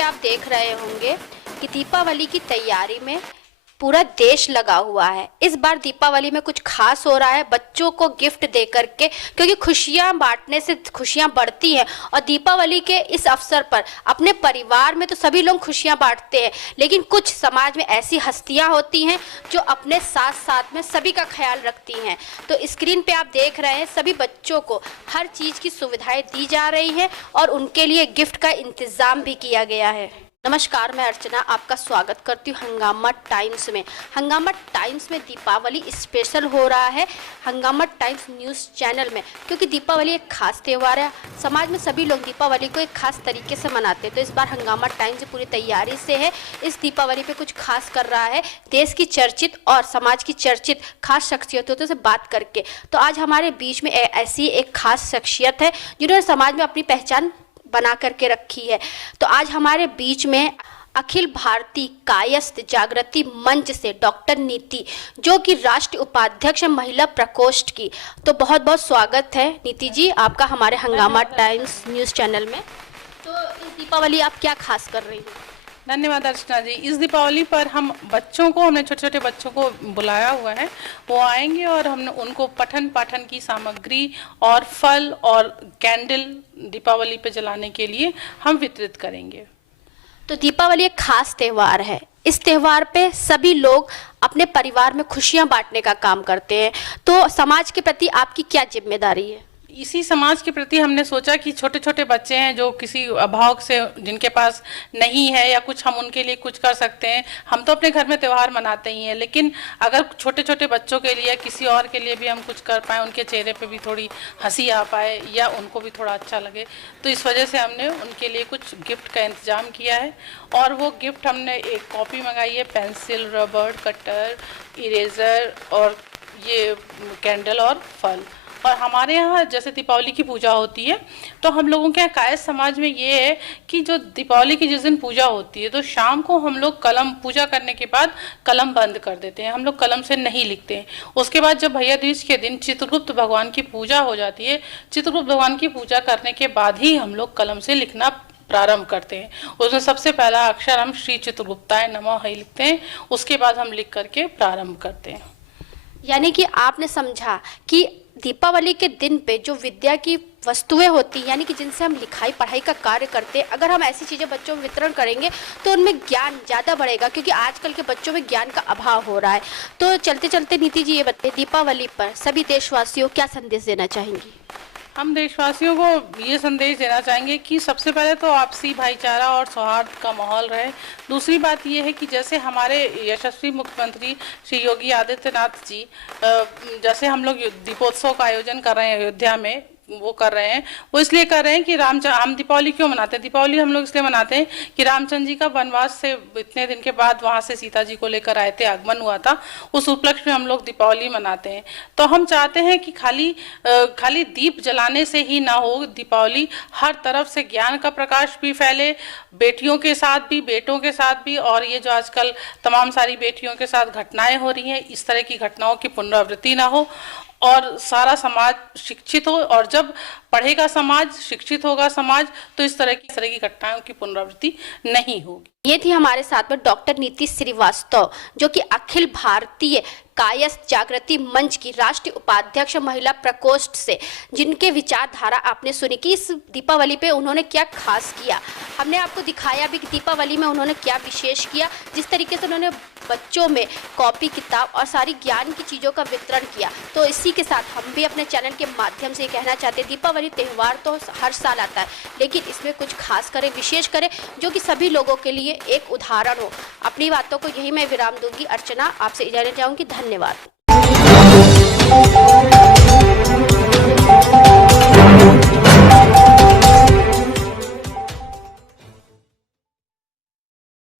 पे आप देख रहे होंगे कि दीपावली की तैयारी में पूरा देश लगा हुआ है। इस बार दीपावली में कुछ खास हो रहा है बच्चों को गिफ्ट दे करके, क्योंकि खुशियां बांटने से खुशियां बढ़ती हैं। और दीपावली के इस अवसर पर अपने परिवार में तो सभी लोग खुशियां बांटते हैं, लेकिन कुछ समाज में ऐसी हस्तियां होती हैं जो अपने साथ साथ में सभी का ख्याल रखती हैं। तो स्क्रीन पे आप देख रहे हैं सभी बच्चों को हर चीज़ की सुविधाएं दी जा रही हैं और उनके लिए गिफ्ट का इंतज़ाम भी किया गया है। नमस्कार, मैं अर्चना आपका स्वागत करती हूँ हंगामा टाइम्स में। हंगामा टाइम्स में दीपावली स्पेशल हो रहा है हंगामा टाइम्स न्यूज़ चैनल में, क्योंकि दीपावली एक खास त्यौहार है। समाज में सभी लोग दीपावली को एक खास तरीके से मनाते हैं। तो इस बार हंगामा टाइम्स पूरी तैयारी से है, इस दीपावली पे कुछ खास कर रहा है देश की चर्चित और समाज की चर्चित खास शख्सियतों से बात करके। तो आज हमारे बीच में ऐसी एक खास शख्सियत है जिन्होंने समाज में अपनी पहचान बना करके रखी है। तो आज हमारे बीच में अखिल भारतीय कायस्थ जागृति मंच से डॉक्टर नीति, जो कि राष्ट्रीय उपाध्यक्ष महिला प्रकोष्ठ की। तो बहुत बहुत स्वागत है नीति जी आपका हमारे हंगामा टाइम्स न्यूज़ चैनल में। तो इस दीपावली आप क्या खास कर रही हैं? धन्यवाद अर्चना जी। इस दीपावली पर हम बच्चों को, हमने छोटे छोटे बच्चों को बुलाया हुआ है, वो आएंगे और हमने उनको पठन पाठन की सामग्री और फल और कैंडल दीपावली पे जलाने के लिए हम वितरित करेंगे। तो दीपावली एक खास त्यौहार है। इस त्यौहार पे सभी लोग अपने परिवार में खुशियां बांटने का काम करते हैं। तो समाज के प्रति आपकी क्या जिम्मेदारी है? इसी समाज के प्रति हमने सोचा कि छोटे छोटे बच्चे हैं जो किसी अभाव से, जिनके पास नहीं है या कुछ, हम उनके लिए कुछ कर सकते हैं। हम तो अपने घर में त्यौहार मनाते ही हैं, लेकिन अगर छोटे छोटे बच्चों के लिए, किसी और के लिए भी हम कुछ कर पाएँ, उनके चेहरे पे भी थोड़ी हंसी आ पाए या उनको भी थोड़ा अच्छा लगे, तो इस वजह से हमने उनके लिए कुछ गिफ्ट का इंतज़ाम किया है। और वो गिफ्ट हमने एक कॉपी मंगाई है, पेंसिल, रबड़, कटर, इरेज़र और ये कैंडल और फल। और हमारे यहाँ जैसे दीपावली की पूजा होती है, तो हम लोगों के यहाँ कायस्थ समाज में ये है कि जो दीपावली की जिस दिन पूजा होती है, तो शाम को हम लोग कलम, पूजा करने के बाद कलम बंद कर देते हैं, हम लोग कलम से नहीं लिखते हैं। उसके बाद जब भैया दूज के दिन चित्रगुप्त भगवान की पूजा हो जाती है, चित्रगुप्त भगवान की पूजा करने के बाद ही हम लोग कलम से लिखना प्रारंभ करते हैं। उसमें सबसे पहला अक्षर हम श्री चित्रगुप्ताय नमः ही लिखते हैं, उसके बाद हम लिख करके प्रारंभ करते हैं। यानी कि आपने समझा कि दीपावली के दिन पे जो विद्या की वस्तुएं होती हैं, यानी कि जिनसे हम लिखाई पढ़ाई का कार्य करते हैं, अगर हम ऐसी चीज़ें बच्चों में वितरण करेंगे तो उनमें ज्ञान ज़्यादा बढ़ेगा, क्योंकि आजकल के बच्चों में ज्ञान का अभाव हो रहा है। तो चलते चलते नीति जी ये बताइए, दीपावली पर सभी देशवासियों क्या संदेश देना चाहेंगी? हम देशवासियों को ये संदेश देना चाहेंगे कि सबसे पहले तो आपसी भाईचारा और सौहार्द का माहौल रहे। दूसरी बात ये है कि जैसे हमारे यशस्वी मुख्यमंत्री श्री योगी आदित्यनाथ जी, जैसे हम लोग दीपोत्सव का आयोजन कर रहे हैं अयोध्या में, वो कर रहे हैं, वो इसलिए कर रहे हैं कि हम दीपावली क्यों मनाते हैं? दीपावली हम लोग इसलिए मनाते हैं कि रामचंद्र जी का वनवास से इतने दिन के बाद वहाँ से सीता जी को लेकर आए थे, आगमन हुआ था, उस उपलक्ष्य में हम लोग दीपावली मनाते हैं। तो हम चाहते हैं कि खाली दीप जलाने से ही ना हो दीपावली, हर तरफ से ज्ञान का प्रकाश भी फैले, बेटियों के साथ भी, बेटों के साथ भी, और ये जो आजकल तमाम सारी बेटियों के साथ घटनाएं हो रही हैं, इस तरह की घटनाओं की पुनरावृत्ति ना हो और सारा समाज शिक्षित हो। और जब पढ़ेगा समाज, शिक्षित होगा समाज, तो इस तरह की घटनाओं की पुनरावृत्ति नहीं होगी। ये थी हमारे साथ में डॉक्टर नीति श्रीवास्तव, जो कि अखिल भारतीय कायस्थ जागृति मंच की राष्ट्रीय उपाध्यक्ष महिला प्रकोष्ठ से, जिनके विचारधारा आपने सुनी कि इस दीपावली पे उन्होंने क्या खास किया। हमने आपको दिखाया भी कि दीपावली में उन्होंने क्या विशेष किया, जिस तरीके से उन्होंने बच्चों में कॉपी किताब और सारी ज्ञान की चीज़ों का वितरण किया। तो इसी के साथ हम भी अपने चैनल के माध्यम से कहना चाहते हैं, दीपावली त्यौहार तो हर साल आता है, लेकिन इसमें कुछ खास करें, विशेष करें, जो कि सभी लोगों के लिए एक उदाहरण हो। अपनी बातों को यही मैं विराम दूंगी। अर्चना आपसे इजाजत चाहूँगी। धन्यवाद।